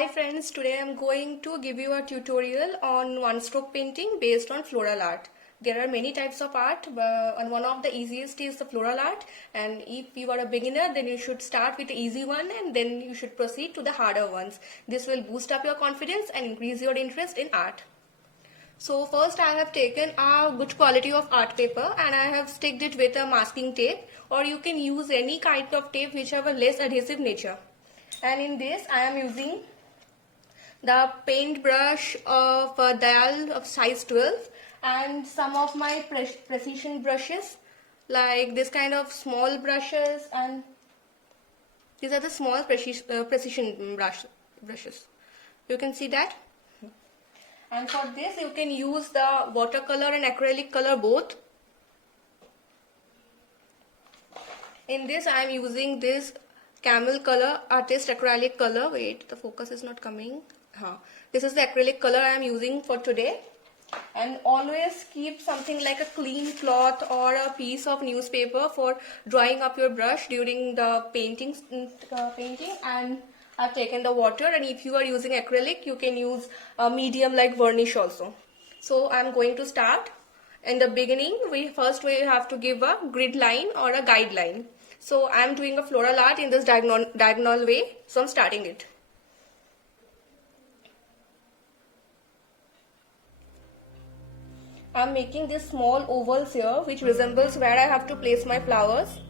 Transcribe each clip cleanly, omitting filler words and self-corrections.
Hi friends, today I am going to give you a tutorial on one-stroke painting based on floral art. There are many types of art, and one of the easiest is the floral art, and if you are a beginner then you should start with the easy one and then you should proceed to the harder ones. This will boost up your confidence and increase your interest in art. So first I have taken a good quality of art paper and I have sticked it with a masking tape, or you can use any kind of tape which have a less adhesive nature. And in this I am using the paint brush of dial of size 12 and some of my precision brushes, like this kind of small brushes, and these are the small precision brushes. You can see that. And for this you can use the watercolor and acrylic color both. In this I am using this camel color artist acrylic color. Wait, the focus is not coming. This is the acrylic color I am using for today. And always keep something like a clean cloth or a piece of newspaper for drying up your brush during the painting. And I've taken the water, and if you are using acrylic you can use a medium like varnish also. So I'm going to start. In the beginning we have to give a grid line or a guideline. So I'm doing a floral art in this diagonal way, so I'm starting it. I'm making these small ovals here which resembles where I have to place my flowers.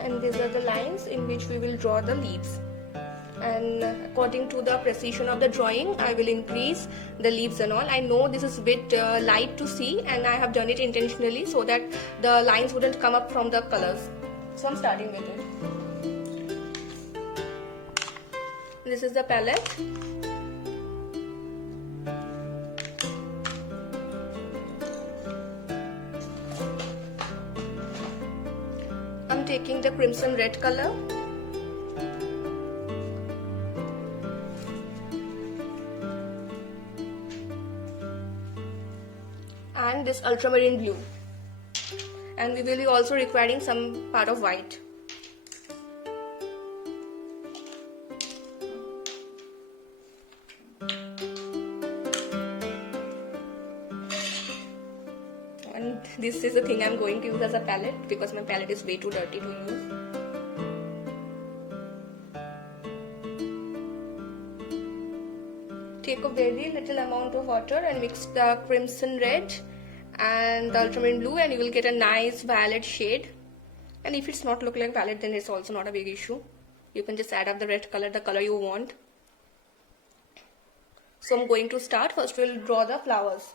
And these are the lines in which we will draw the leaves, and according to the precision of the drawing I will increase the leaves and all. I know this is a bit light to see, and I have done it intentionally so that the lines wouldn't come up from the colors. So I'm starting with it. This is the palette. I'm taking the crimson red color and this ultramarine blue, and we will be also requiring some part of white. And this is the thing I'm going to use as a palette because my palette is way too dirty to use. Take a very little amount of water and mix the crimson red and the ultramarine blue, and you will get a nice violet shade. And if it's not look like violet, then it's also not a big issue. You can just add up the red color, the color you want. So I'm going to start. First we'll draw the flowers.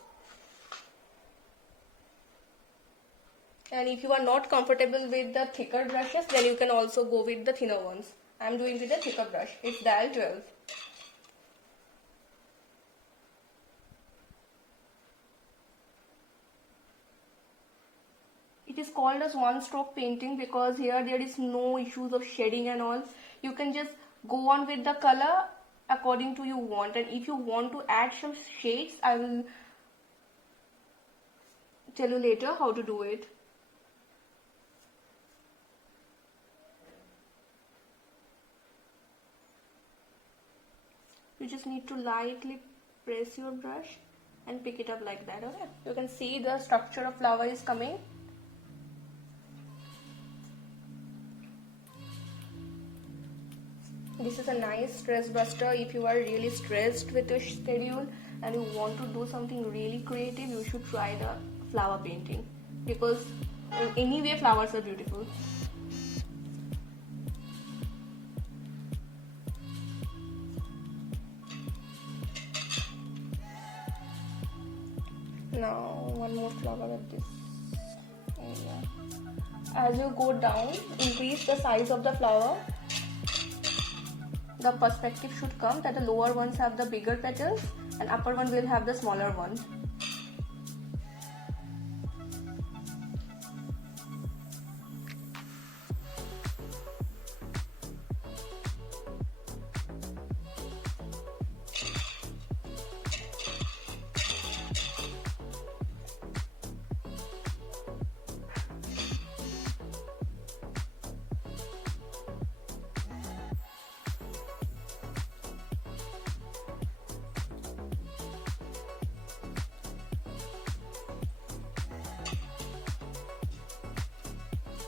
And if you are not comfortable with the thicker brushes, then you can also go with the thinner ones. I'm doing with the thicker brush. It's dial 12. It is called as one-stroke painting because here there is no issues of shading and all. You can just go on with the color according to you want. And if you want to add some shades, I will tell you later how to do it. You just need to lightly press your brush and pick it up like that. Okay, you can see the structure of flower is coming. This is a nice stress buster if you are really stressed with your schedule and you want to do something really creative. You should try the flower painting because anyway flowers are beautiful. Now one more flower with this area. As you go down, increase the size of the flower. the perspective should come that the lower ones have the bigger petals and upper one will have the smaller one.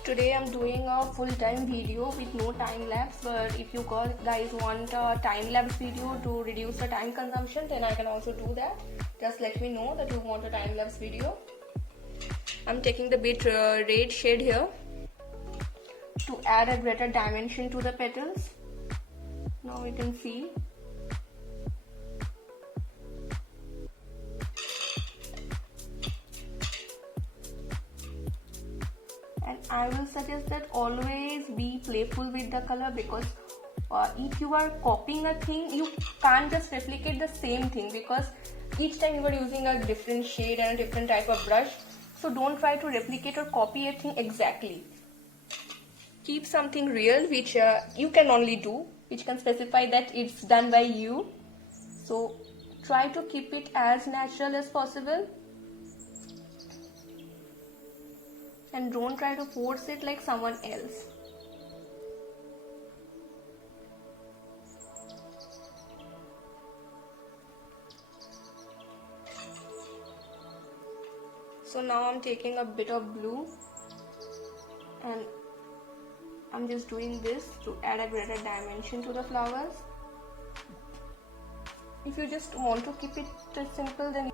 Today I'm doing a full-time video with no time lapse, but if you guys want a time lapse video to reduce the time consumption, then I can also do that. Just let me know that you want a time lapse video. I'm taking the bit red shade here to add a greater dimension to the petals. Now you can see. And I will suggest that always be playful with the color, because if you are copying a thing, you can't just replicate the same thing, because each time you are using a different shade and a different type of brush. So don't try to replicate or copy a thing exactly. Keep something real which you can only do, which can specify that it's done by you. So try to keep it as natural as possible. And don't try to force it like someone else. So now I'm taking a bit of blue and I'm just doing this to add a greater dimension to the flowers. If you just want to keep it simple, then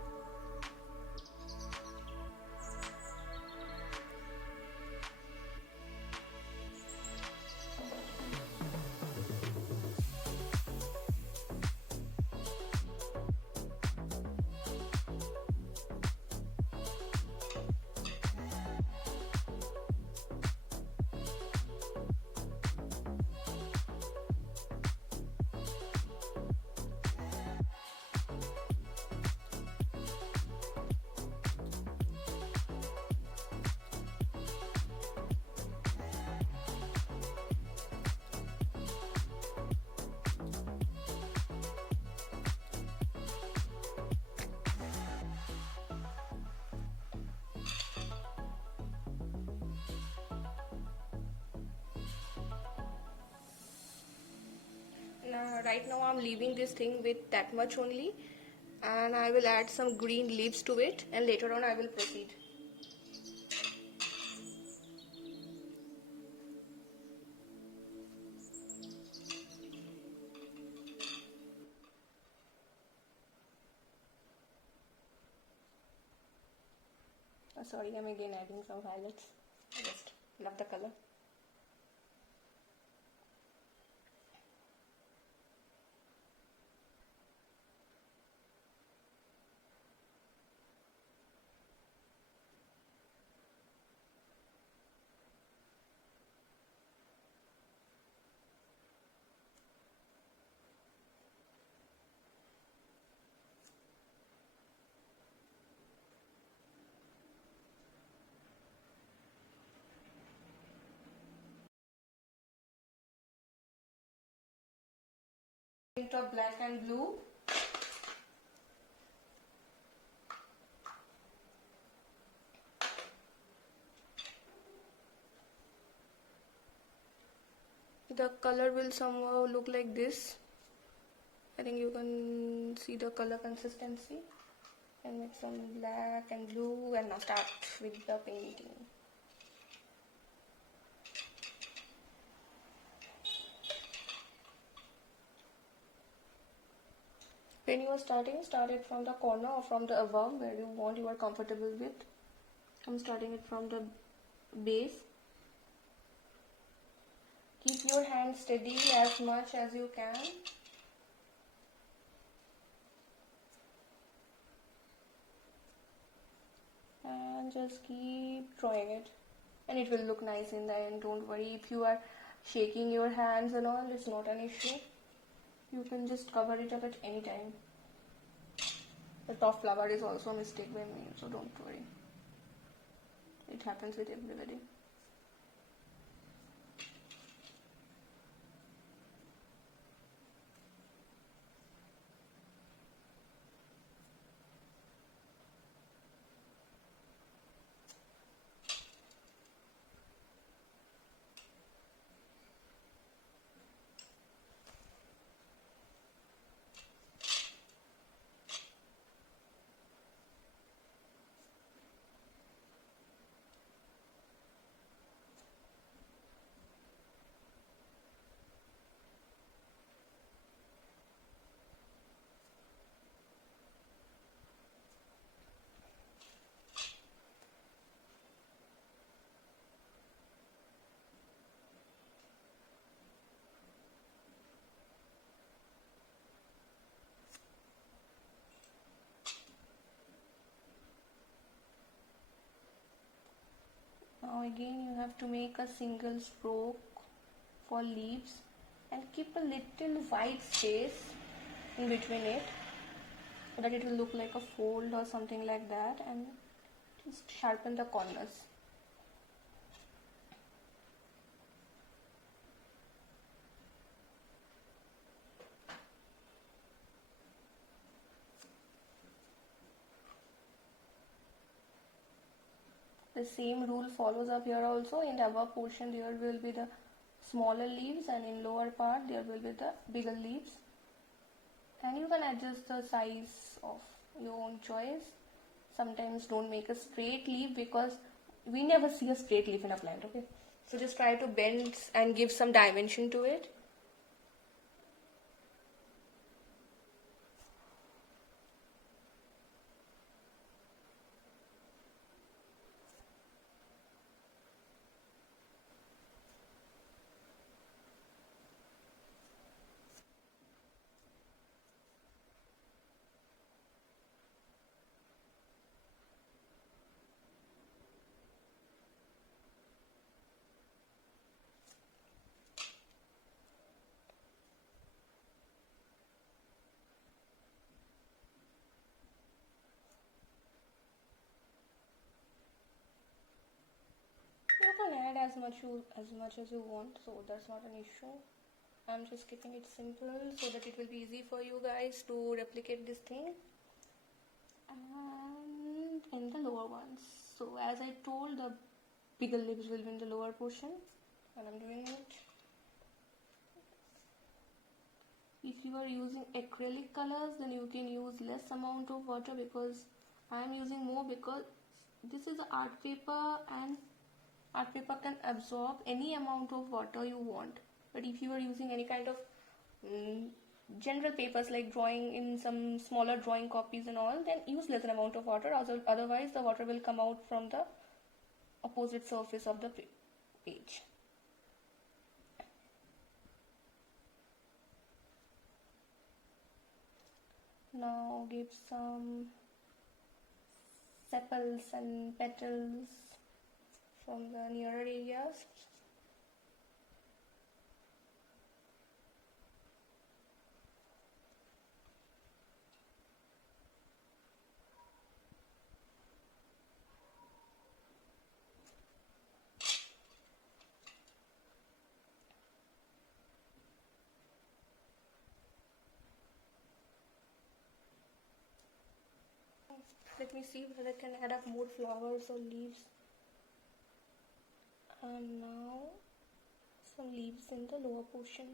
right now I'm leaving this thing with that much only, and I will add some green leaves to it, and later on I will proceed. Sorry, I'm again adding some violets. I just love the color. Of black and blue. The color will somehow look like this. I think you can see the color consistency. And mix some black and blue, and now start with the painting. When you are starting, start it from the corner or from the above where you are comfortable with. I'm starting it from the base. Keep your hand steady as much as you can. And just keep drawing it. And it will look nice in the end, don't worry. If you are shaking your hands and all, it's not an issue. You can just cover it up at any time. The top flower is also a mistake by me, so don't worry. It happens with everybody. Now again you have to make a single stroke for leaves and keep a little white space in between it so that it will look like a fold or something like that, and just sharpen the corners. The same rule follows up here also. In the above portion there will be the smaller leaves and in lower part there will be the bigger leaves, and you can adjust the size of your own choice. Sometimes don't make a straight leaf because we never see a straight leaf in a plant, okay? So just try to bend and give some dimension to it. You can add as much as you want, so that's not an issue. I'm just keeping it simple so that it will be easy for you guys to replicate this thing. And in the lower ones, so as I told, the bigger leaves will be in the lower portion, and I'm doing it. If you are using acrylic colors, then you can use less amount of water, because I'm using more because this is art paper and art paper can absorb any amount of water you want. But if you are using any kind of general papers like drawing in some smaller drawing copies and all, then use lesser amount of water, otherwise the water will come out from the opposite surface of the page. Now give some sepals and petals from the nearer areas. Let me see whether I can add up more flowers or leaves. And now some leaves in the lower portion.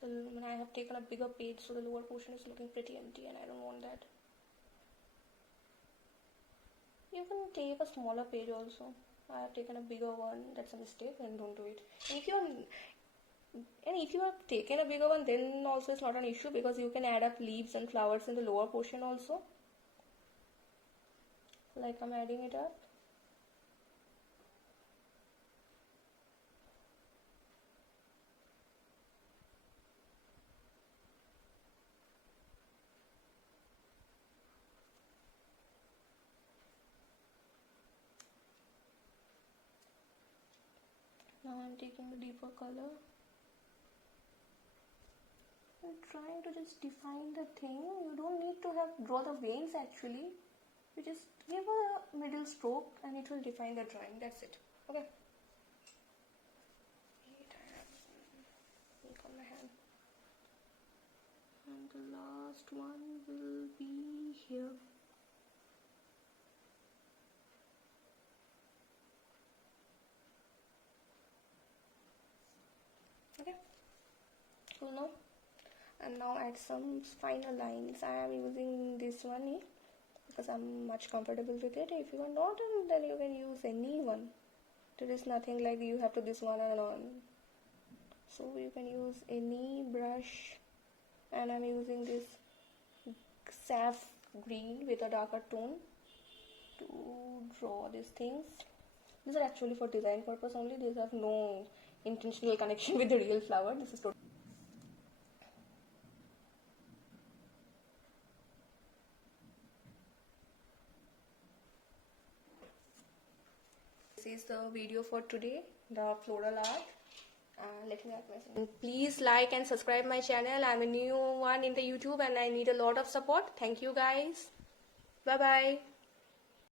When I have taken a bigger page, so the lower portion is looking pretty empty and I don't want that. You can take a smaller page also. I have taken a bigger one, that's a mistake, and don't do it. And if you have taken a bigger one, then also it's not an issue, because you can add up leaves and flowers in the lower portion also. Like I'm adding it up. Now I'm taking a deeper color. I'm trying to just define the thing. You don't need to draw the veins actually. You just give a middle stroke and it will define the drawing. That's it. Okay. Wait, I have ink on my hand. And the last one will be here. Okay. Cool now. And now add some final lines. I am using this one here because I'm much comfortable with it. If you are not, then you can use any one. There is nothing like you have to this one and on. So you can use any brush, and I'm using this saf green with a darker tone to draw these things. These are actually for design purpose only. These have no intentional connection with the real flower. This is totally. This is the video for today, the floral art. Let me add myself. Please like and subscribe my channel. I'm a new one in the YouTube and I need a lot of support. Thank you guys. Bye bye.